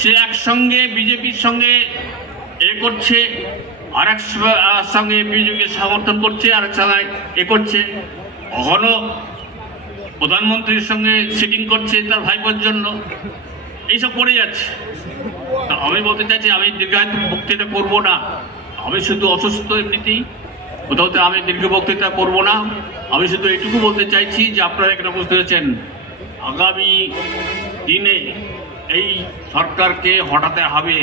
সে একসঙ্গে বিজেপির সঙ্গে করছে, আর এক সঙ্গে বিজেপিকে সমর্থন করছে, আর এক সঙ্গে করছে, কখনো প্রধানমন্ত্রীর সঙ্গে সিটিং করছে তার ভাইপোর জন্য, এইসব করে যাচ্ছে। আমি বলতে চাইছি, আমি দীর্ঘায়িত বক্তৃতা করব না, আমি শুধু অসুস্থ এমনিতেই, কোথাও আমি দীর্ঘ বক্তৃতা করব না। আমি শুধু এটুকু বলতে চাইছি যে আপনারা এখানে বুঝতে পেরেছেন, আগামী দিনে এই সরকারকে হটাতে হবে।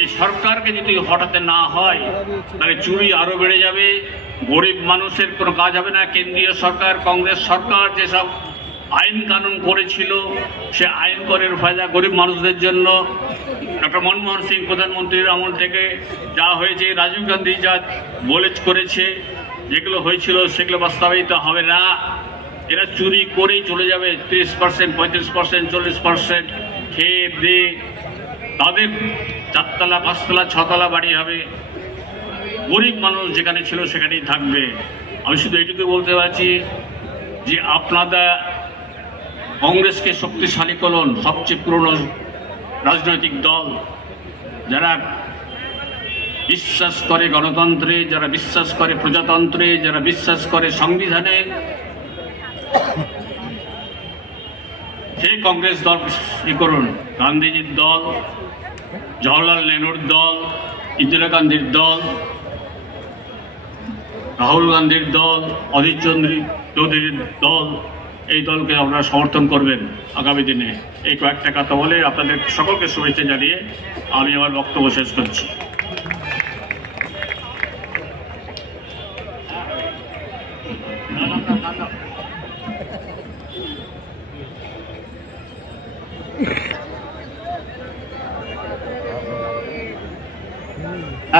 এই সরকারকে যদি হটাতে না হয় তাহলে চুরি আরও বেড়ে যাবে, গরিব মানুষের কোনো কাজ হবে না। কেন্দ্রীয় সরকার, কংগ্রেস সরকার যেসব আইন কানুন করেছিল, সে আইন করের ফায়দা গরিব মানুষদের জন্য। ডক্টর মনমোহন সিং প্রধানমন্ত্রীর আমল থেকে যা হয়েছে, রাজীব গান্ধী যা করেছে, যেগুলো হয়েছিল সেগুলো বাস্তবায়িত হবে না। এরা চুরি করেই চলে যাবে, 30%, 35%, 40% খেয়ে দিয়ে তাদের 4তলা, 5তলা, 6তলা বাড়ি হবে। গরিব মানুষ যেখানে ছিল সেখানেই থাকবে। আমি শুধু এটুকু বলতে পারছি যে আপনারা কংগ্রেসকে শক্তিশালী করুন, সবচেয়ে পুরনো রাজনৈতিক দল, যারা বিশ্বাস করে গণতন্ত্রে, যারা বিশ্বাস করে প্রজাতন্ত্রে, যারা বিশ্বাস করে সংবিধানে, সেই কংগ্রেস দল করুন। গান্ধীজির দল, জওহরলাল নেহরুর দল, ইন্দিরা গান্ধীর দল, রাহুল গান্ধীর দল, অধীর চৌধুরীর দল, এই দলকে আপনারা সমর্থন করবেন আগামী দিনে। এই কয়েকটা কথা বলে আপনাদের সকলকে শুভেচ্ছা জানিয়ে আমি আমার বক্তব্য শেষ করছি।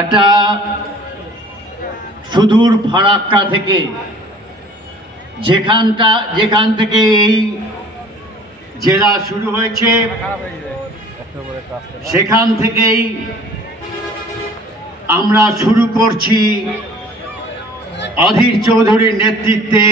একটা সুদূর ফারাক্কা থেকে, যেখান থেকে এই জেলা শুরু হয়েছে, সেখান থেকেই আমরা শুরু করছি অধীর চৌধুরীর নেতৃত্বে